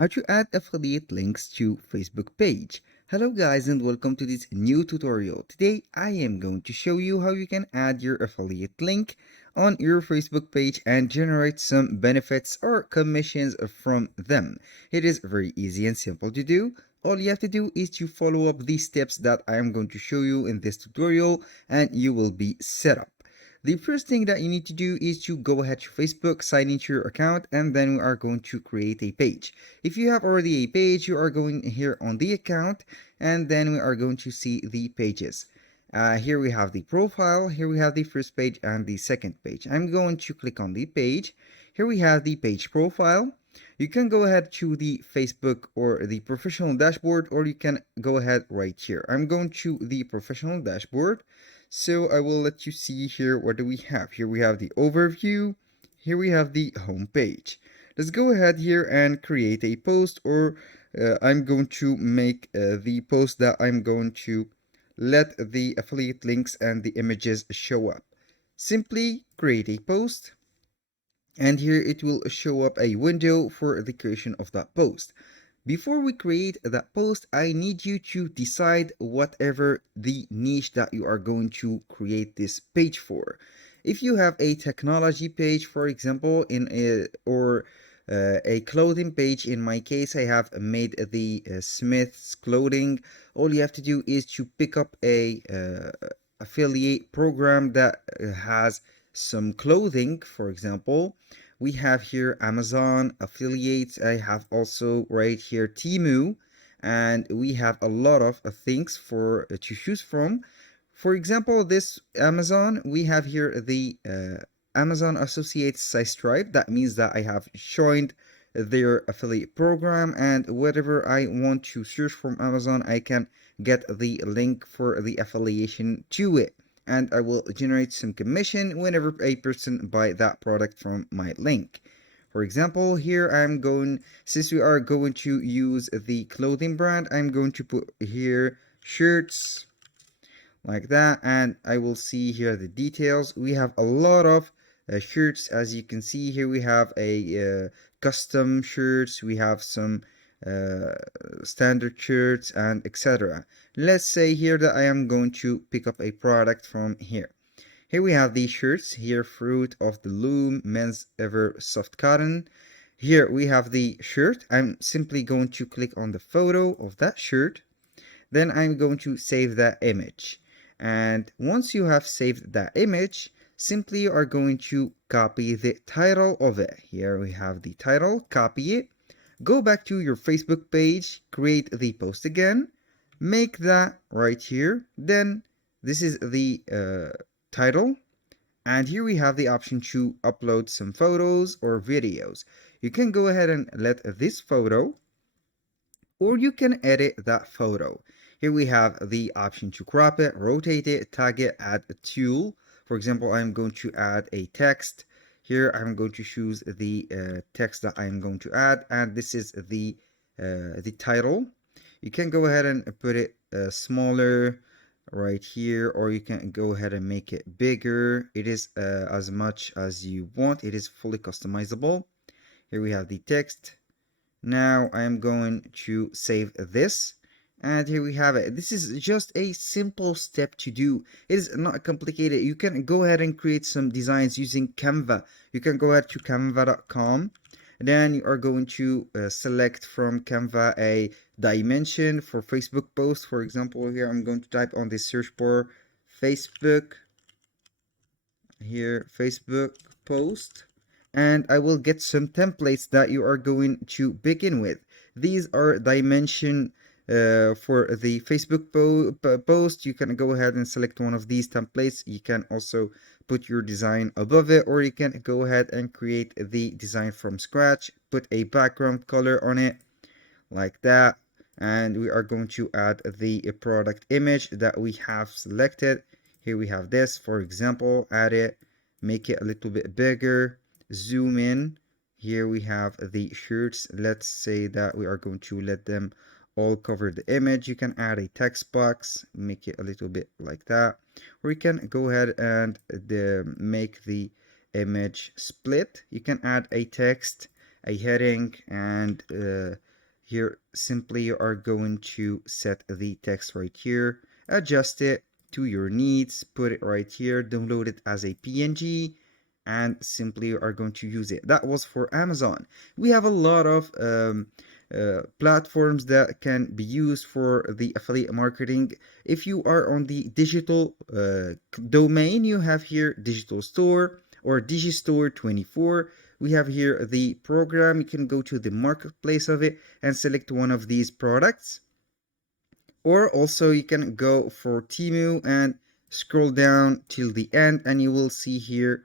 How to add affiliate links to Facebook page. Hello guys and welcome to this new tutorial. Today I am going to show you how you can add your affiliate link on your Facebook page and generate some benefits or commissions from them. It is very easy and simple to do. All you have to do is to follow up these steps that I am going to show you in this tutorial and you will be set up. The first thing that you need to do is to go ahead to Facebook, sign into your account, and then we are going to create a page. If you have already a page, you are going here on the account, and then we are going to see the pages. Here we have the profile, here we have the first page and the second page. I'm going to click on the page. Here we have the page profile. You can go ahead to the Facebook or the professional dashboard, or you can go ahead right here. I'm going to the professional dashboard. So I will let you see here, what do we have? Here we have the overview. Here we have the home page. Let's go ahead here and create a post, or I'm going to make the post that I'm going to let the affiliate links and the images show up. Simply create a post, and here it will show up a window for the creation of that post. Before we create that post, I need you to decide whatever the niche that you are going to create this page for. If you have a technology page, for example, or a clothing page, in my case, I have made the Smith's clothing. All you have to do is to pick up a affiliate program that has some clothing, for example. We have here Amazon affiliates. I have also right here Temu, and we have a lot of things for to choose from. For example, this Amazon, we have here the Amazon Associates Stripe. That means that I have joined their affiliate program, and whatever I want to search from Amazon, I can get the link for the affiliation to it, and I will generate some commission whenever a person buy that product from my link. For example, here since we are going to use the clothing brand, I'm going to put here shirts like that, and I will see here the details. We have a lot of shirts. As you can see here, we have a custom shirts, we have some uh, standard shirts, and etc. Let's say here that I am going to pick up a product from here. Here we have these shirts here, fruit of the loom, men's ever soft cotton. Here we have the shirt. I'm simply going to click on the photo of that shirt. Then I'm going to save that image. And once you have saved that image, simply you are going to copy the title of it. Here we have the title, copy it, go back to your Facebook page, create the post again, make that right here. Then this is the title. And here we have the option to upload some photos or videos. You can go ahead and let this photo, or you can edit that photo. Here we have the option to crop it, rotate it, tag it, add a tool. For example, I'm going to add a text. Here I'm going to choose the text that I'm going to add, and this is the title. You can go ahead and put it smaller right here, or you can go ahead and make it bigger. It is as much as you want. It is fully customizable. Here we have the text. Now I am going to save this, and here we have it. This is just a simple step to do. It is not complicated. You can go ahead and create some designs using Canva. You can go ahead to canva.com. Then you are going to select from Canva a dimension for Facebook post. For example, here I'm going to type on the search bar Facebook, here Facebook post, and I will get some templates that you are going to begin with. These are dimension for the Facebook post. You can go ahead and select one of these templates. You can also put your design above it, or you can go ahead and create the design from scratch, put a background color on it like that, and we are going to add the product image that we have selected. Here we have this, for example, add it, make it a little bit bigger, zoom in. Here we have the shirts. Let's say that we are going to let them all cover the image. You can add a text box, make it a little bit like that, or you can go ahead and make the image split. You can add a text, a heading, and Here, simply you are going to set the text right here, adjust it to your needs, put it right here, download it as a PNG, and simply you are going to use it. That was for Amazon. We have a lot of platforms that can be used for the affiliate marketing. If you are on the digital domain, you have here Digital Store or Digistore 24. We have here the program. You can go to the marketplace of it and select one of these products. Or also you can go for Temu and scroll down till the end, and you will see here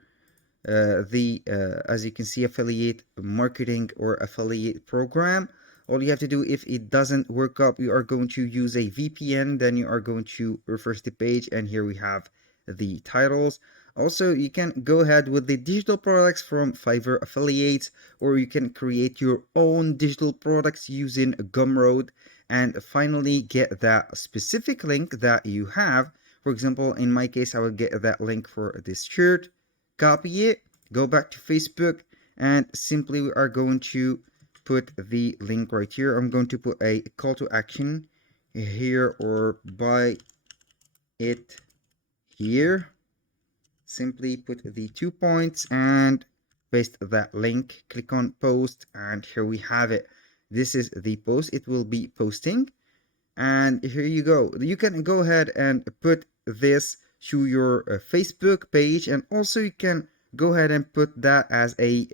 as you can see, affiliate marketing or affiliate program. All you have to do, if it doesn't work up, you are going to use a VPN, then you are going to refresh the page, and here we have the titles. Also, you can go ahead with the digital products from Fiverr affiliates, or you can create your own digital products using Gumroad, and finally get that specific link that you have. For example, in my case, I will get that link for this shirt, copy it, go back to Facebook, and simply we are going to put the link right here. I'm going to put a call to action here, or buy it here. Simply put the 2 points and paste that link, click on post, and here we have it. This is the post it will be posting, and here you go. You can go ahead and put this to your Facebook page, and also you can go ahead and put that as a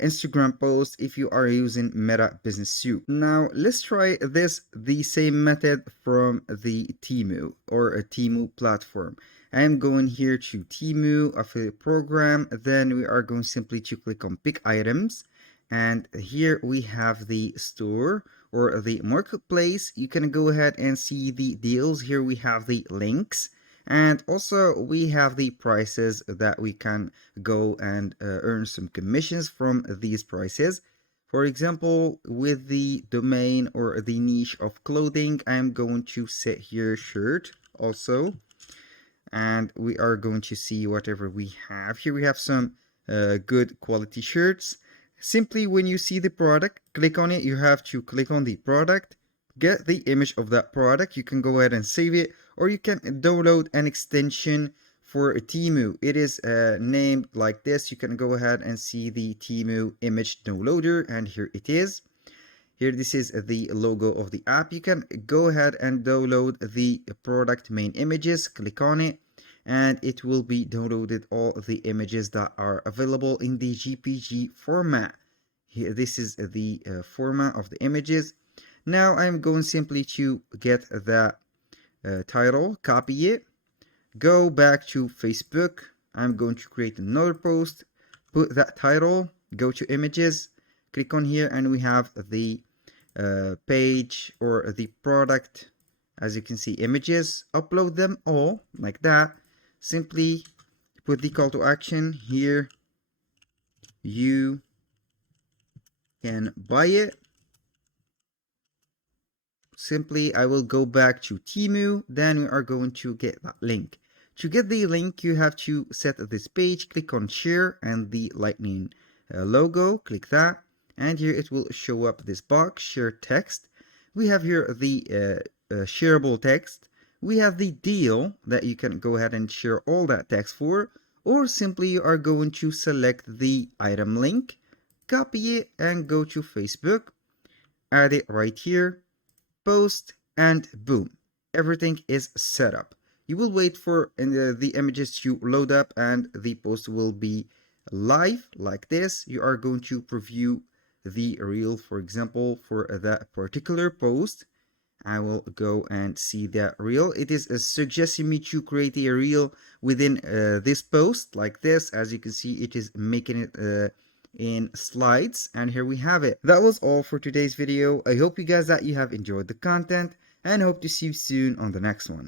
Instagram post if you are using Meta Business Suite. Now let's try the same method from the Temu or a Temu platform. I am going here to Temu affiliate program, then we are going simply to click on pick items, and here we have the store or the marketplace. You can go ahead and see the deals. Here we have the links, and also we have the prices that we can go and earn some commissions from these prices. For example, with the domain or the niche of clothing, I'm going to set here shirt also, and we are going to see whatever we have. Here we have some good quality shirts. Simply when you see the product, click on it. You have to click on the product, get the image of that product. You can go ahead and save it, or you can download an extension for Temu. It is named like this. You can go ahead and see the Temu image downloader, and here it is. Here, this is the logo of the app. You can go ahead and download the product main images, click on it, and it will be downloaded all of the images that are available in the JPG format. Here, this is the format of the images. Now I'm going simply to get that title, copy it, go back to Facebook. I'm going to create another post, put that title, go to images, click on here, and we have the page or the product. As you can see, images, upload them all like that. Simply put the call to action here. You can buy it. Simply, I will go back to Temu, then we are going to get that link. To get the link, you have to set this page, click on share and the lightning logo, click that, and here it will show up this box, share text. We have here the shareable text. We have the deal that you can go ahead and share all that text for, or simply you are going to select the item link, copy it, and go to Facebook, add it right here, post, and boom, everything is set up. You will wait for the images to load up, and the post will be live like this. You are going to preview the reel, for example, for that particular post. I will go and see that reel. It is suggesting me to create a reel within this post like this. As you can see, it is making it in slides, and here we have it. That was all for today's video. I hope you guys that you have enjoyed the content, and hope to see you soon on the next one.